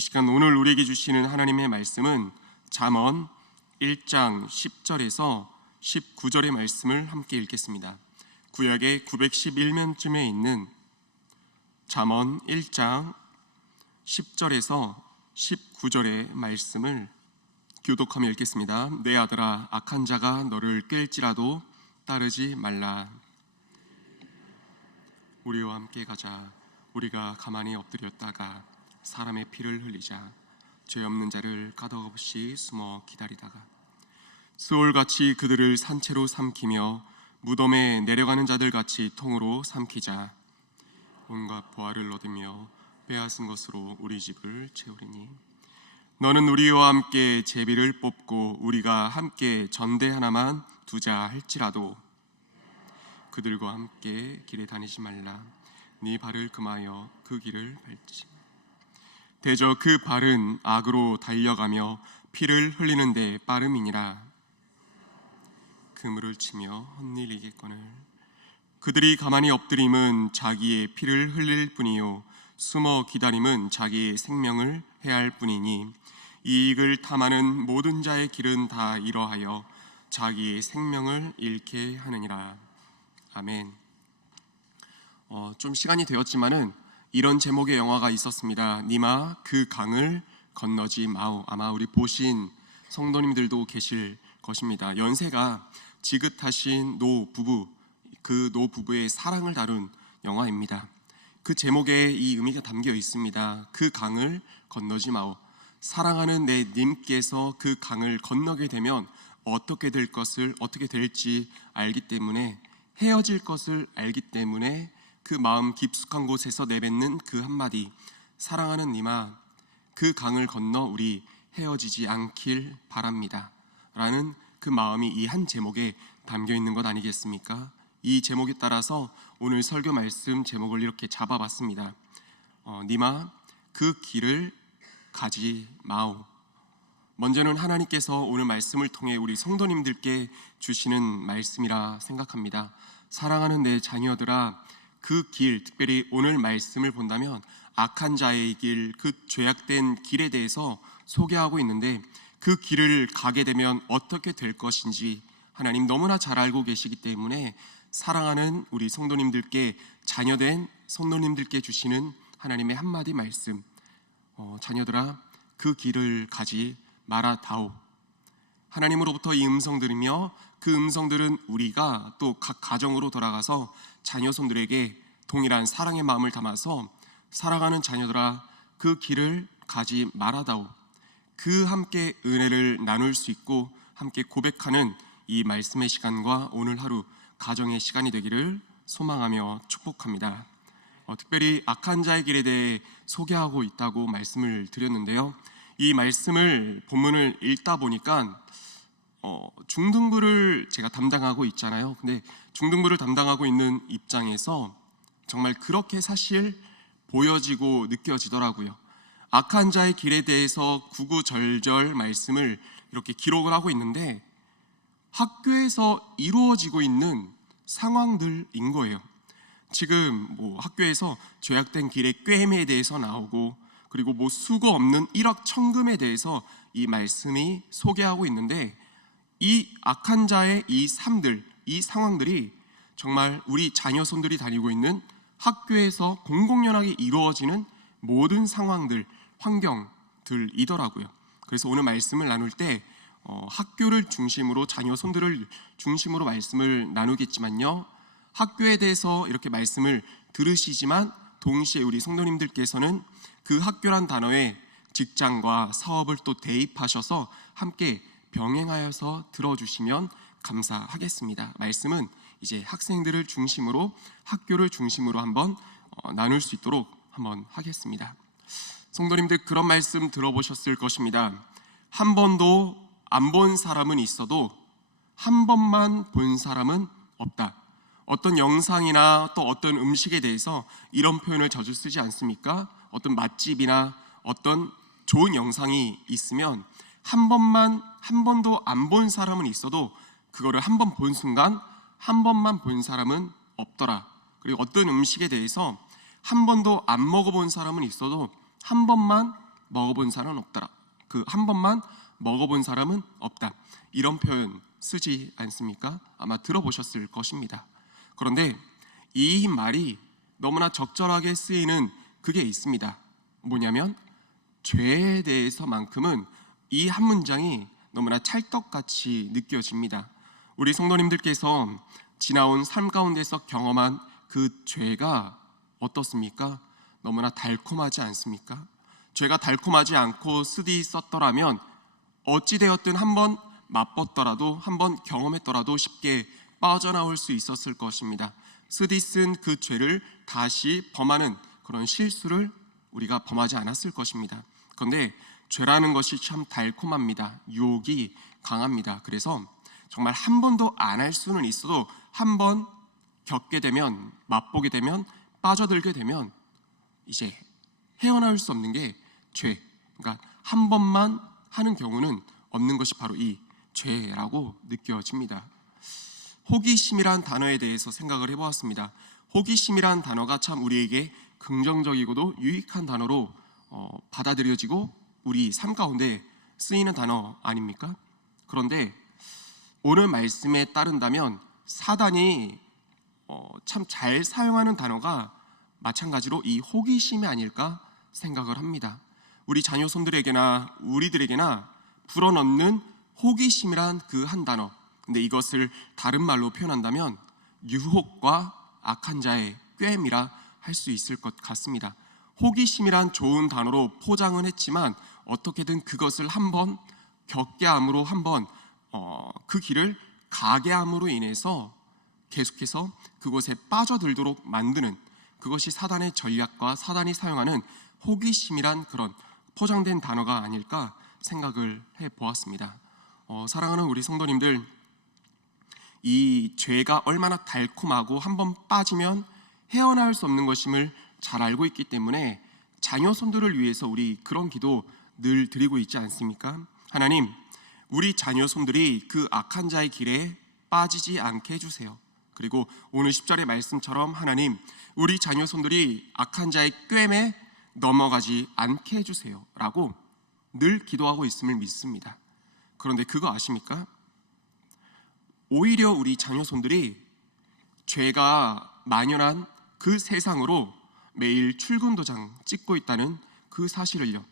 시간 오늘 우리에게 주시는 하나님의 말씀은 잠언 1장 10절에서 19절의 말씀을 함께 읽겠습니다. 구약의 911면쯤에 있는 잠언 1장 10절에서 19절의 말씀을 교독하며 읽겠습니다. 내 아들아, 악한 자가 너를 깰지라도 따르지 말라. 우리와 함께 가자. 우리가 가만히 엎드렸다가 사람의 피를 흘리자. 죄 없는 자를 까닭없이 숨어 기다리다가 수월같이 그들을 산채로 삼키며 무덤에 내려가는 자들같이 통으로 삼키자. 온갖 보화를 얻으며 빼앗은 것으로 우리 집을 채우리니 너는 우리와 함께 제비를 뽑고 우리가 함께 전대 하나만 두자 할지라도 그들과 함께 길에 다니지 말라. 네 발을 금하여 그 길을 밟지. 대저 그 발은 악으로 달려가며 피를 흘리는데 빠름이니라. 그물을 치며 헛일이겠거늘 그들이 가만히 엎드림은 자기의 피를 흘릴 뿐이요 숨어 기다림은 자기의 생명을 해할 뿐이니 이익을 탐하는 모든 자의 길은 다 이러하여 자기의 생명을 잃게 하느니라. 아멘. 좀 시간이 되었지만은 이런 제목의 영화가 있었습니다. 니마 그 강을 건너지 마오. 아마 우리 보신 성도님들도 계실 것입니다. 연세가 지긋하신 노부부, 그 노부부의 사랑을 다룬 영화입니다. 그 제목에 이 의미가 담겨 있습니다. 그 강을 건너지 마오. 사랑하는 내 님께서 그 강을 건너게 되면 어떻게 될지 알기 때문에, 헤어질 것을 알기 때문에 그 마음 깊숙한 곳에서 내뱉는 그 한마디, 사랑하는 님아, 그 강을 건너 우리 헤어지지 않길 바랍니다 라는 그 마음이 이 한 제목에 담겨 있는 것 아니겠습니까? 이 제목에 따라서 오늘 설교 말씀 제목을 이렇게 잡아봤습니다. 님아 그 길을 가지 마오. 먼저는 하나님께서 오늘 말씀을 통해 우리 성도님들께 주시는 말씀이라 생각합니다. 사랑하는 내 자녀들아, 그 길, 특별히 오늘 말씀을 본다면 악한 자의 길, 그 죄악된 길에 대해서 소개하고 있는데, 그 길을 가게 되면 어떻게 될 것인지 하나님 너무나 잘 알고 계시기 때문에 사랑하는 우리 성도님들께, 자녀된 성도님들께 주시는 하나님의 한마디 말씀, 자녀들아 그 길을 가지 말아다오. 하나님으로부터 이 음성 들으며 그 음성들은 우리가 또 각 가정으로 돌아가서 자녀손들에게 동일한 사랑의 마음을 담아서 사랑하는 자녀들아 그 길을 가지 말아다오. 그 함께 은혜를 나눌 수 있고 함께 고백하는 이 말씀의 시간과 오늘 하루 가정의 시간이 되기를 소망하며 축복합니다. 특별히 악한 자의 길에 대해 소개하고 있다고 말씀을 드렸는데요, 이 말씀을 본문을 읽다 보니까 중등부를 제가 담당하고 있잖아요. 근데 중등부를 담당하고 있는 입장에서 정말 그렇게 사실 보여지고 느껴지더라고요. 악한 자의 길에 대해서 구구절절 말씀을 이렇게 기록을 하고 있는데 학교에서 이루어지고 있는 상황들인 거예요. 지금 학교에서 죄악된 길의 꾀임에 대해서 나오고, 그리고 수고 없는 일확천금에 대해서 이 말씀이 소개하고 있는데, 이 악한 자의 이 삶들, 이 상황들이 정말 우리 자녀손들이 다니고 있는 학교에서 공공연하게 이루어지는 모든 상황들, 환경들이더라고요. 그래서 오늘 말씀을 나눌 때 학교를 중심으로, 자녀손들을 중심으로 말씀을 나누겠지만요, 학교에 대해서 이렇게 말씀을 들으시지만 동시에 우리 성도님들께서는 그 학교란 단어에 직장과 사업을 또 대입하셔서 함께 병행하여서 들어주시면 감사하겠습니다. 말씀은 이제 학생들을 중심으로, 학교를 중심으로 한번 나눌 수 있도록 한번 하겠습니다. 성도님들, 그런 말씀 들어보셨을 것입니다. 한 번도 안 본 사람은 있어도 한 번만 본 사람은 없다. 어떤 영상이나 또 어떤 음식에 대해서 이런 표현을 자주 쓰지 않습니까? 어떤 맛집이나 어떤 좋은 영상이 있으면 한 번도 안 본 사람은 있어도 그거를 한 번 본 순간 한 번만 본 사람은 없더라. 그리고 어떤 음식에 대해서 한 번도 안 먹어본 사람은 있어도 한 번만 먹어본 사람은 없더라. 그 한 번만 먹어본 사람은 없다. 이런 표현 쓰지 않습니까? 아마 들어보셨을 것입니다. 그런데 이 말이 너무나 적절하게 쓰이는 그게 있습니다. 뭐냐면 죄에 대해서만큼은 이 한 문장이 너무나 찰떡같이 느껴집니다. 우리 성도님들께서 지나온 삶 가운데서 경험한 그 죄가 어떻습니까? 너무나 달콤하지 않습니까? 죄가 달콤하지 않고 쓰디 썼더라면 어찌되었든 한번 맛봤더라도 한번 경험했더라도 쉽게 빠져나올 수 있었을 것입니다. 쓰디 쓴 그 죄를 다시 범하는 그런 실수를 우리가 범하지 않았을 것입니다. 그런데 죄라는 것이 참 달콤합니다. 유혹이 강합니다. 그래서 정말 한 번도 안 할 수는 있어도 한 번 겪게 되면, 맛보게 되면, 빠져들게 되면 이제 헤어나올 수 없는 게 죄. 그러니까 한 번만 하는 경우는 없는 것이 바로 이 죄라고 느껴집니다. 호기심이란 단어에 대해서 생각을 해보았습니다. 호기심이란 단어가 참 우리에게 긍정적이고도 유익한 단어로 받아들여지고 우리 삶 가운데 쓰이는 단어 아닙니까? 그런데 오늘 말씀에 따른다면 사단이 참 잘 사용하는 단어가 마찬가지로 이 호기심이 아닐까 생각을 합니다. 우리 자녀손들에게나 우리들에게나 불어넣는 호기심이란 그 한 단어, 근데 이것을 다른 말로 표현한다면 유혹과 악한 자의 꾀임이라 할 수 있을 것 같습니다. 호기심이란 좋은 단어로 포장은 했지만 어떻게든 그것을 한번 겪게 함으로 한번 그 길을 가게 함으로 인해서 계속해서 그곳에 빠져들도록 만드는, 그것이 사단의 전략과 사단이 사용하는 호기심이란 그런 포장된 단어가 아닐까 생각을 해보았습니다. 사랑하는 우리 성도님들, 이 죄가 얼마나 달콤하고 한번 빠지면 헤어나올 수 없는 것임을 잘 알고 있기 때문에 자녀 손들을 위해서 우리 그런 기도 늘 드리고 있지 않습니까? 하나님, 우리 자녀 손들이 그 악한 자의 길에 빠지지 않게 해주세요. 그리고 오늘 10절의 말씀처럼 하나님, 우리 자녀 손들이 악한 자의 꾀임에 넘어가지 않게 해주세요 라고 늘 기도하고 있음을 믿습니다. 그런데 그거 아십니까? 오히려 우리 자녀손들이 죄가 만연한 그 세상으로 매일 출근 도장 찍고 있다는 그 사실을요,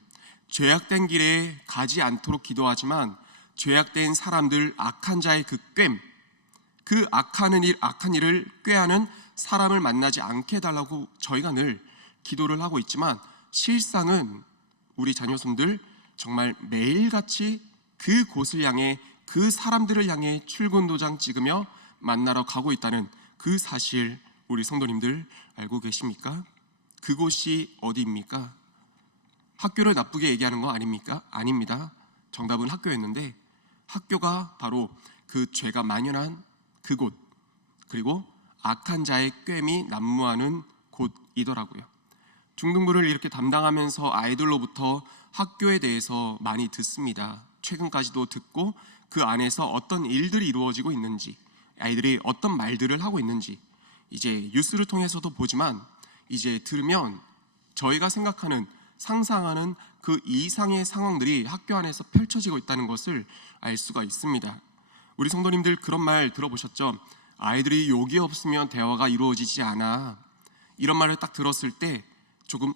죄악된 길에 가지 않도록 기도하지만 죄악된 사람들, 악한 자의 그 꾀임, 그 악한 일을 꾀하는 사람을 만나지 않게 해달라고 저희가 늘 기도를 하고 있지만 실상은 우리 자녀손들 정말 매일같이 그곳을 향해, 그 사람들을 향해 출근 도장 찍으며 만나러 가고 있다는 그 사실 우리 성도님들 알고 계십니까? 그곳이 어디입니까? 학교를 나쁘게 얘기하는 거 아닙니까? 아닙니다. 정답은 학교였는데 학교가 바로 그 죄가 만연한 그곳, 그리고 악한 자의 꾀임이 난무하는 곳이더라고요. 중등부를 이렇게 담당하면서 아이들로부터 학교에 대해서 많이 듣습니다. 최근까지도 듣고 그 안에서 어떤 일들이 이루어지고 있는지, 아이들이 어떤 말들을 하고 있는지 이제 뉴스를 통해서도 보지만 이제 들으면 저희가 생각하는, 상상하는 그 이상의 상황들이 학교 안에서 펼쳐지고 있다는 것을 알 수가 있습니다. 우리 성도님들 그런 말 들어보셨죠? 아이들이 욕이 없으면 대화가 이루어지지 않아. 이런 말을 딱 들었을 때 조금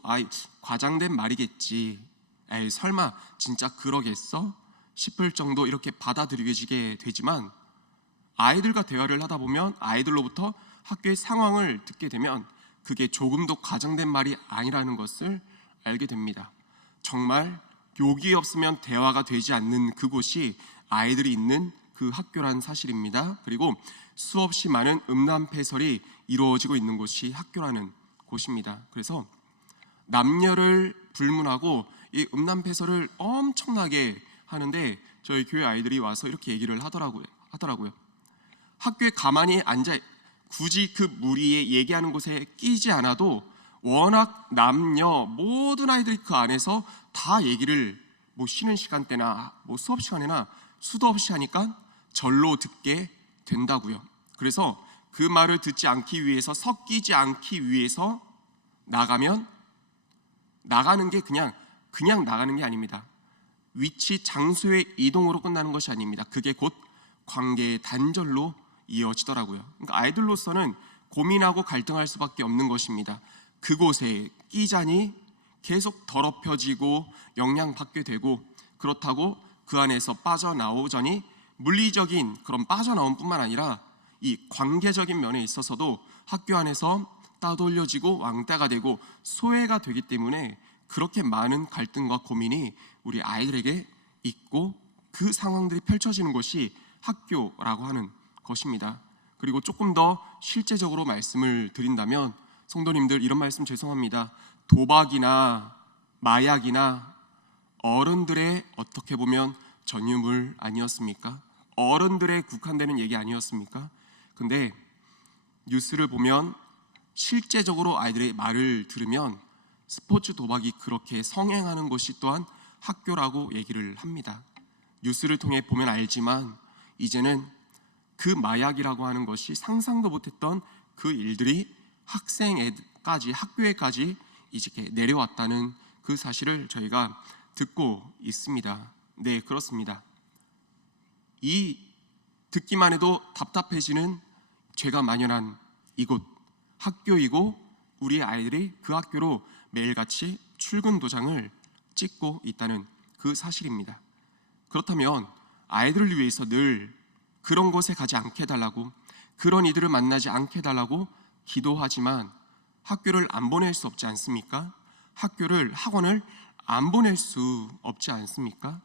과장된 말이겠지, 설마 진짜 그러겠어? 싶을 정도 이렇게 받아들여지게 되지만 아이들과 대화를 하다 보면, 아이들로부터 학교의 상황을 듣게 되면 그게 조금도 과장된 말이 아니라는 것을 알게 됩니다. 정말 욕이 없으면 대화가 되지 않는 그곳이 아이들이 있는 그 학교란 사실입니다. 그리고 수없이 많은 음란패설이 이루어지고 있는 곳이 학교라는 곳입니다. 그래서 남녀를 불문하고 이 음란패설을 엄청나게 하는데 저희 교회 아이들이 와서 이렇게 얘기를 하더라고요. 학교에 가만히 앉아 굳이 그 무리에 얘기하는 곳에 끼지 않아도 워낙 남녀 모든 아이들이 그 안에서 다 얘기를 쉬는 시간대나 수업 시간이나 수도 없이 하니까 절로 듣게 된다고요. 그래서 그 말을 듣지 않기 위해서, 섞이지 않기 위해서 나가는 게 그냥 그냥 나가는 게 아닙니다. 위치, 장소의 이동으로 끝나는 것이 아닙니다. 그게 곧 관계의 단절로 이어지더라고요. 그러니까 아이들로서는 고민하고 갈등할 수밖에 없는 것입니다. 그곳에 끼자니 계속 더럽혀지고 영향받게 되고, 그렇다고 그 안에서 빠져나오자니 물리적인 그런 빠져나옴뿐만 아니라 이 관계적인 면에 있어서도 학교 안에서 따돌려지고 왕따가 되고 소외가 되기 때문에 그렇게 많은 갈등과 고민이 우리 아이들에게 있고, 그 상황들이 펼쳐지는 것이 학교라고 하는 것입니다. 그리고 조금 더 실제적으로 말씀을 드린다면, 성도님들 이런 말씀 죄송합니다. 도박이나 마약이나 어른들의 어떻게 보면 전유물 아니었습니까? 어른들의 국한되는 얘기 아니었습니까? 근데 뉴스를 보면 실제적으로 아이들의 말을 들으면 스포츠 도박이 그렇게 성행하는 곳이 또한 학교라고 얘기를 합니다. 뉴스를 통해 보면 알지만 이제는 그 마약이라고 하는 것이 상상도 못했던 그 일들이 학생에까지, 학교에까지 이렇게 내려왔다는 그 사실을 저희가 듣고 있습니다. 네, 그렇습니다. 이 듣기만 해도 답답해지는 죄가 만연한 이곳 학교이고, 우리 아이들이 그 학교로 매일같이 출근 도장을 찍고 있다는 그 사실입니다. 그렇다면 아이들을 위해서 늘 그런 곳에 가지 않게 해달라고, 그런 이들을 만나지 않게 해달라고 기도하지만 학교를 안 보낼 수 없지 않습니까? 학원을 안 보낼 수 없지 않습니까?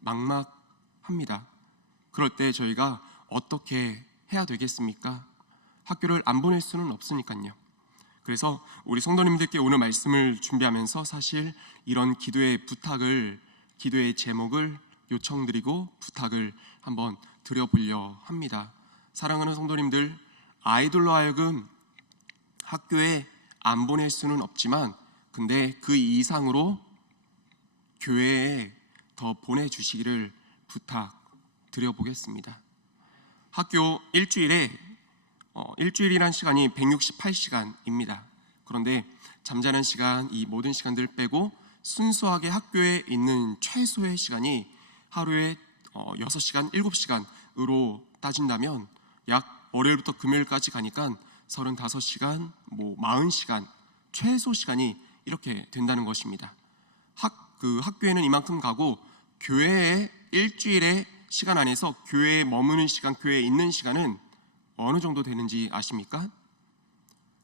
막막합니다. 그럴 때 저희가 어떻게 해야 되겠습니까? 학교를 안 보낼 수는 없으니까요. 그래서 우리 성도님들께 오늘 말씀을 준비하면서 사실 이런 기도의 부탁을, 기도의 제목을 요청드리고 부탁을 한번 드려보려 합니다. 사랑하는 성도님들, 아이들로 하여금 학교에 안 보낼 수는 없지만 근데 그 이상으로 교회에 더 보내주시기를 부탁드려보겠습니다. 학교 일주일이란 시간이 168시간입니다. 그런데 잠자는 시간, 이 모든 시간들 빼고 순수하게 학교에 있는 최소의 시간이 하루에 6시간, 7시간으로 따진다면 약 월요일부터 금요일까지 가니까 35시간, 40시간, 최소 시간이 이렇게 된다는 것입니다. 학교에는 이만큼 가고 교회에 일주일의 시간 안에서 교회에 머무는 시간, 교회에 있는 시간은 어느 정도 되는지 아십니까?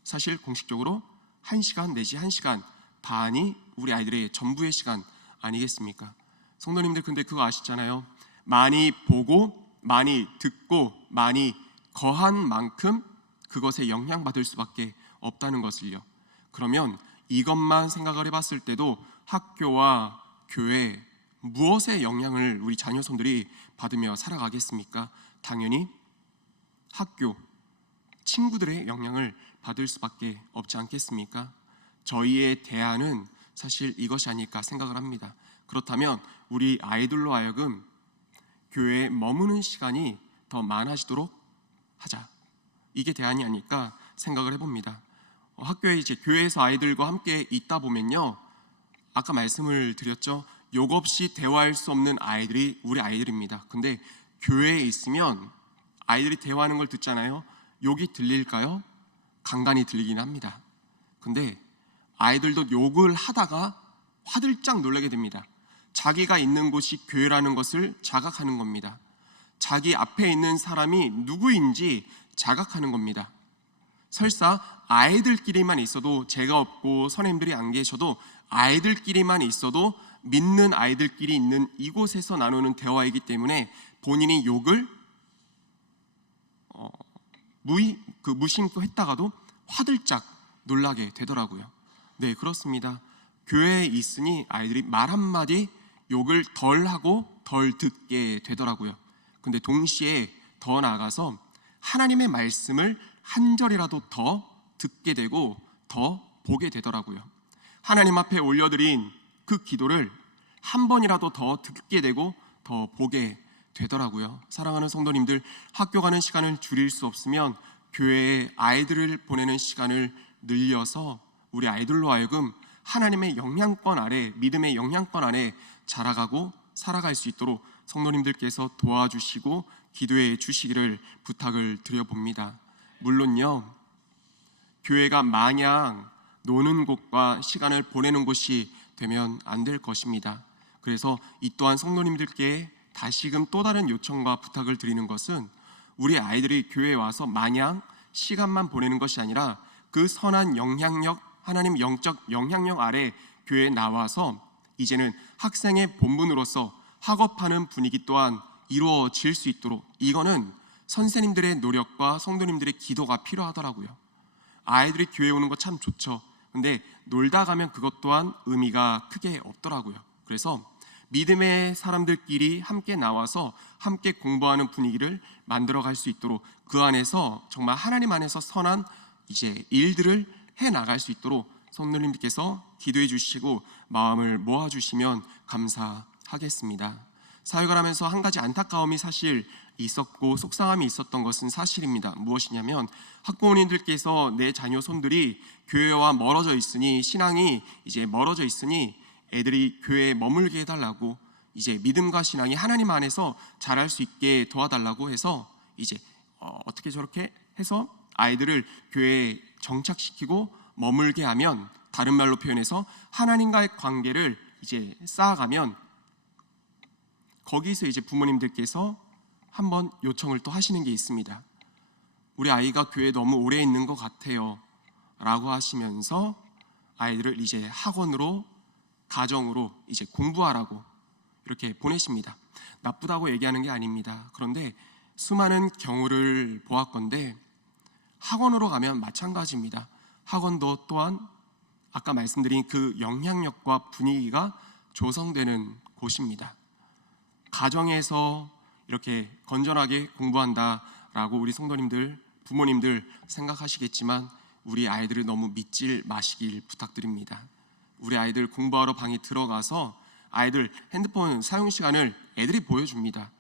사실 공식적으로 1시간 내지 1시간 반이 우리 아이들의 전부의 시간 아니겠습니까? 성도님들 근데 그거 아시잖아요. 많이 보고 많이 듣고 많이 거한 만큼 그것에 영향받을 수밖에 없다는 것을요. 그러면 이것만 생각을 해봤을 때도 학교와 교회 무엇의 영향을 우리 자녀손들이 받으며 살아가겠습니까? 당연히 학교, 친구들의 영향을 받을 수밖에 없지 않겠습니까? 저희의 대안은 사실 이것이 아닐까 생각을 합니다. 그렇다면 우리 아이들로 하여금 교회에 머무는 시간이 더 많아지도록 하자. 이게 대안이 아닐까 생각을 해봅니다. 학교에 이제 교회에서 아이들과 함께 있다 보면요, 아까 말씀을 드렸죠. 욕 없이 대화할 수 없는 아이들이 우리 아이들입니다. 근데 교회에 있으면 아이들이 대화하는 걸 듣잖아요. 욕이 들릴까요? 간간히 들리긴 합니다. 근데 아이들도 욕을 하다가 화들짝 놀라게 됩니다. 자기가 있는 곳이 교회라는 것을 자각하는 겁니다. 자기 앞에 있는 사람이 누구인지 자각하는 겁니다. 설사 아이들끼리만 있어도, 죄가 없고 선생님들이 안 계셔도 아이들끼리만 있어도 믿는 아이들끼리 있는 이곳에서 나누는 대화이기 때문에 본인이 욕을 무심코 했다가도 화들짝 놀라게 되더라고요. 네, 그렇습니다. 교회에 있으니 아이들이 말 한마디 욕을 덜 하고 덜 듣게 되더라고요. 근데 동시에 더 나아가서 하나님의 말씀을 한 절이라도 더 듣게 되고 더 보게 되더라고요. 하나님 앞에 올려드린 그 기도를 한 번이라도 더 듣게 되고 더 보게 되더라고요. 사랑하는 성도님들, 학교 가는 시간을 줄일 수 없으면 교회에 아이들을 보내는 시간을 늘려서 우리 아이들로 하여금 하나님의 영향권 아래, 믿음의 영향권 안에 자라가고 살아갈 수 있도록 성도님들께서 도와주시고 기도해 주시기를 부탁을 드려봅니다. 물론요, 교회가 마냥 노는 곳과 시간을 보내는 곳이 되면 안 될 것입니다. 그래서 이 또한 성도님들께 다시금 또 다른 요청과 부탁을 드리는 것은, 우리 아이들이 교회에 와서 마냥 시간만 보내는 것이 아니라 그 선한 영향력, 하나님 영적 영향력 아래 교회에 나와서 이제는 학생의 본분으로서 학업하는 분위기 또한 이루어질 수 있도록, 이거는 선생님들의 노력과 성도님들의 기도가 필요하더라고요. 아이들이 교회에 오는 거 참 좋죠. 근데 놀다 가면 그것 또한 의미가 크게 없더라고요. 그래서 믿음의 사람들끼리 함께 나와서 함께 공부하는 분위기를 만들어갈 수 있도록, 그 안에서 정말 하나님 안에서 선한 이제 일들을 해 나갈 수 있도록 성도님께서 기도해 주시고 마음을 모아 주시면 감사하겠습니다. 사역을 하면서 한 가지 안타까움이 사실 있었고 속상함이 있었던 것은 사실입니다. 무엇이냐면, 학부모님들께서 내 자녀 손들이 교회와 멀어져 있으니, 신앙이 이제 멀어져 있으니 애들이 교회에 머물게 해달라고, 이제 믿음과 신앙이 하나님 안에서 자랄 수 있게 도와달라고 해서 이제 어떻게 저렇게 해서 아이들을 교회에 정착시키고 머물게 하면, 다른 말로 표현해서 하나님과의 관계를 이제 쌓아가면, 거기서 이제 부모님들께서 한번 요청을 또 하시는 게 있습니다. 우리 아이가 교회에 너무 오래 있는 것 같아요 라고 하시면서 아이들을 이제 학원으로, 가정으로 이제 공부하라고 이렇게 보내십니다. 나쁘다고 얘기하는 게 아닙니다. 그런데 수많은 경우를 보았건데 학원으로 가면 마찬가지입니다. 학원도 또한 아까 말씀드린 그 영향력과 분위기가 조성되는 곳입니다. 가정에서 이렇게 건전하게 공부한다라고 우리 성도님들, 부모님들 생각하시겠지만, 우리 아이들을 너무 믿질 마시길 부탁드립니다. 우리 아이들 공부하러 방에 들어가서 아이들 핸드폰 사용 시간을 애들이 보여줍니다.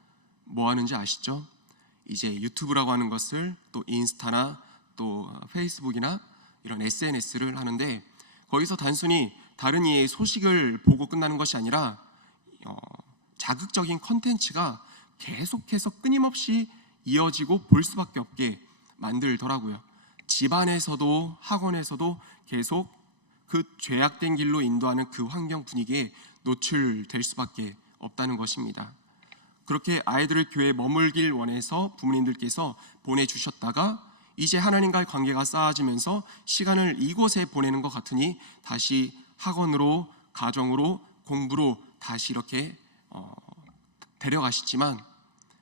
뭐 하는지 아시죠? 이제 유튜브라고 하는 것을, 또 인스타나 또 페이스북이나 이런 SNS를 하는데, 거기서 단순히 다른 이의 소식을 보고 끝나는 것이 아니라 자극적인 컨텐츠가 계속해서 끊임없이 이어지고 볼 수밖에 없게 만들더라고요. 집안에서도 학원에서도 계속 그 죄악된 길로 인도하는 그 환경 분위기에 노출될 수밖에 없다는 것입니다. 그렇게 아이들을 교회에 머물길 원해서 부모님들께서 보내주셨다가 이제 하나님과의 관계가 쌓아지면서 시간을 이곳에 보내는 것 같으니 다시 학원으로, 가정으로, 공부로 다시 이렇게 데려가시지만,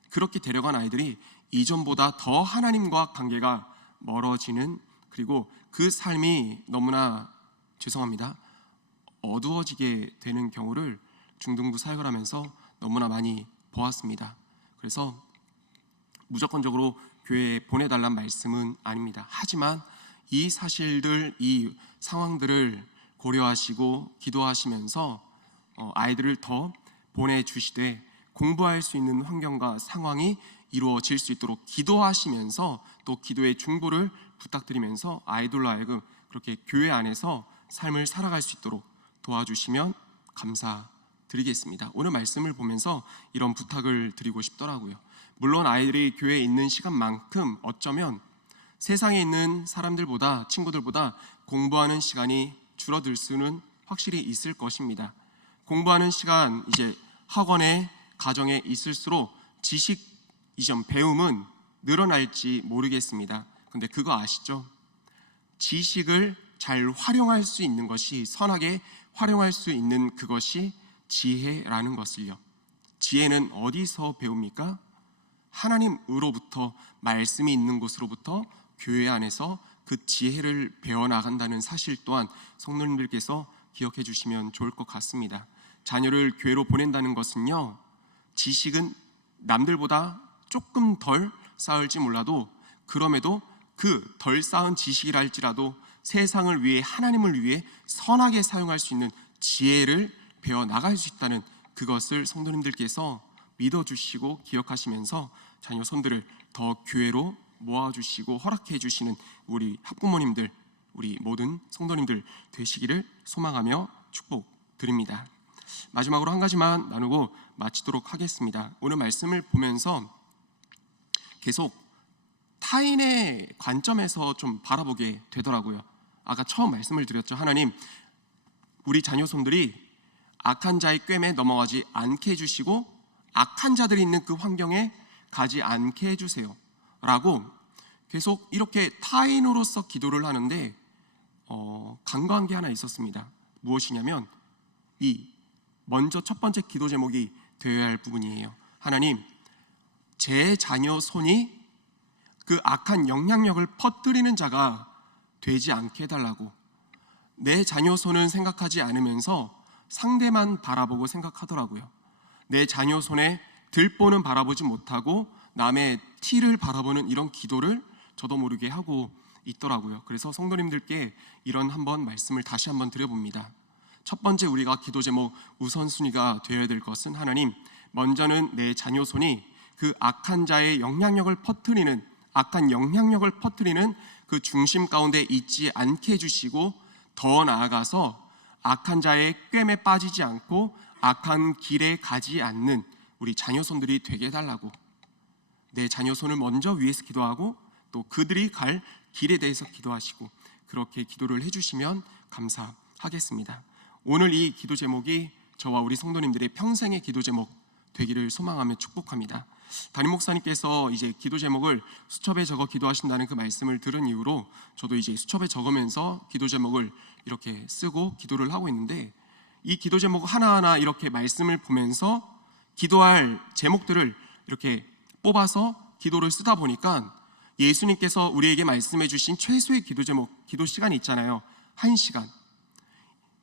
그렇게 데려간 아이들이 이전보다 더 하나님과 관계가 멀어지는, 그리고 그 삶이 너무나, 죄송합니다, 어두워지게 되는 경우를 중등부 사역을 하면서 너무나 많이 보았습니다. 그래서 무조건적으로 교회에 보내달란 말씀은 아닙니다. 하지만 이 사실들, 이 상황들을 고려하시고 기도하시면서 아이들을 더 보내주시되 공부할 수 있는 환경과 상황이 이루어질 수 있도록 기도하시면서, 또 기도의 중보를 부탁드리면서 아이들로 하여금 그렇게 교회 안에서 삶을 살아갈 수 있도록 도와주시면 감사드리겠습니다. 오늘 말씀을 보면서 이런 부탁을 드리고 싶더라고요. 물론 아이들이 교회에 있는 시간만큼 어쩌면 세상에 있는 사람들보다, 친구들보다 공부하는 시간이 줄어들 수는 확실히 있을 것입니다. 공부하는 시간, 이제 학원에, 가정에 있을수록 지식 이전 배움은 늘어날지 모르겠습니다. 근데 그거 아시죠? 지식을 잘 활용할 수 있는 것이, 선하게 활용할 수 있는 그것이 지혜라는 것을요. 지혜는 어디서 배웁니까? 하나님으로부터, 말씀이 있는 곳으로부터 교회 안에서 그 지혜를 배워나간다는 사실 또한 성도님들께서 기억해 주시면 좋을 것 같습니다. 자녀를 교회로 보낸다는 것은요, 지식은 남들보다 조금 덜 쌓을지 몰라도, 그럼에도 그 덜 쌓은 지식이라 할지라도 세상을 위해, 하나님을 위해 선하게 사용할 수 있는 지혜를 배워나갈 수 있다는 그것을 성도님들께서 믿어주시고 기억하시면서 자녀 손들을 더 교회로 모아주시고 허락해 주시는 우리 학부모님들, 우리 모든 성도님들 되시기를 소망하며 축복드립니다. 마지막으로 한 가지만 나누고 마치도록 하겠습니다. 오늘 말씀을 보면서 계속 타인의 관점에서 좀 바라보게 되더라고요. 아까 처음 말씀을 드렸죠. 하나님, 우리 자녀손들이 악한 자의 꿰매 넘어가지 않게 해주시고 악한 자들이 있는 그 환경에 가지 않게 해주세요 라고 계속 이렇게 타인으로서 기도를 하는데 간과한 게 하나 있었습니다. 무엇이냐면 먼저 첫 번째 기도 제목이 되어야 할 부분이에요. 하나님, 제 자녀 손이 그 악한 영향력을 퍼뜨리는 자가 되지 않게 해달라고. 내 자녀 손은 생각하지 않으면서 상대만 바라보고 생각하더라고요. 내 자녀 손에 들보는 바라보지 못하고 남의 티를 바라보는 이런 기도를 저도 모르게 하고 있더라고요. 그래서 성도님들께 이런 한번 말씀을 다시 한번 드려봅니다. 첫 번째 우리가 기도 제목 우선순위가 되어야 될 것은 하나님, 먼저는 내 자녀 손이 그 악한 자의 영향력을 퍼뜨리는 그 중심 가운데 있지 않게 해주시고, 더 나아가서 악한 자의 꿰매 빠지지 않고 악한 길에 가지 않는 우리 자녀손들이 되게 해달라고. 내 자녀손을 먼저 위해서 기도하고 또 그들이 갈 길에 대해서 기도하시고, 그렇게 기도를 해주시면 감사하겠습니다. 오늘 이 기도 제목이 저와 우리 성도님들의 평생의 기도 제목 되기를 소망하며 축복합니다. 담임 목사님께서 이제 기도 제목을 수첩에 적어 기도하신다는 그 말씀을 들은 이후로 저도 이제 수첩에 적으면서 기도 제목을 이렇게 쓰고 기도를 하고 있는데, 이 기도 제목 하나하나 이렇게 말씀을 보면서 기도할 제목들을 이렇게 뽑아서 기도를 쓰다 보니까 예수님께서 우리에게 말씀해 주신 최소의 기도 제목, 기도 시간이 있잖아요. 1시간.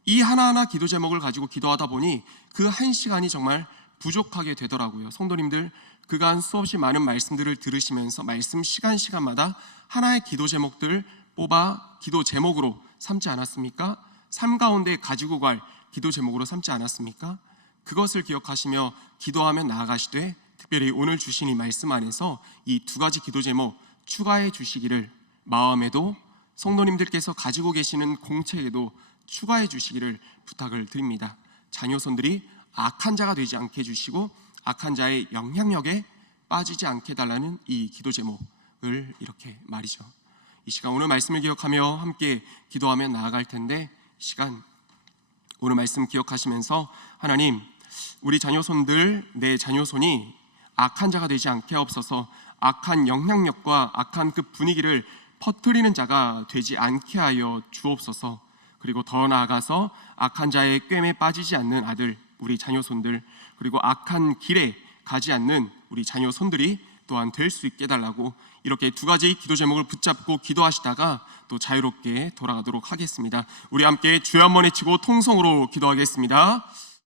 이 하나하나 기도 제목을 가지고 기도하다 보니 그 1시간이 정말 부족하게 되더라고요. 성도님들, 그간 수없이 많은 말씀들을 들으시면서 말씀 시간마다 하나의 기도 제목들 뽑아 기도 제목으로 삼지 않았습니까? 삶 가운데 가지고 갈 기도 제목으로 삼지 않았습니까? 그것을 기억하시며 기도하며 나아가시되, 특별히 오늘 주신 이 말씀 안에서 이 두 가지 기도 제목 추가해 주시기를, 마음에도 성도님들께서 가지고 계시는 공책에도 추가해 주시기를 부탁을 드립니다. 자녀손들이 악한 자가 되지 않게 해주시고 악한 자의 영향력에 빠지지 않게 해달라는 이 기도 제목을 이렇게 말이죠. 이 시간 오늘 말씀을 기억하며 함께 기도하며 나아갈 텐데, 이 시간 오늘 말씀 기억하시면서 하나님, 우리 자녀손들, 내 자녀손이 악한 자가 되지 않게 하옵소서. 악한 영향력과 악한 그 분위기를 퍼뜨리는 자가 되지 않게 하여 주옵소서. 그리고 더 나아가서 악한 자의 꿰매 빠지지 않는 아들, 우리 자녀손들, 그리고 악한 길에 가지 않는 우리 자녀손들이 또한 될 수 있게 해달라고, 이렇게 두 가지 기도 제목을 붙잡고 기도하시다가 또 자유롭게 돌아가도록 하겠습니다. 우리 함께 주여 한번 외치고 통성으로 기도하겠습니다.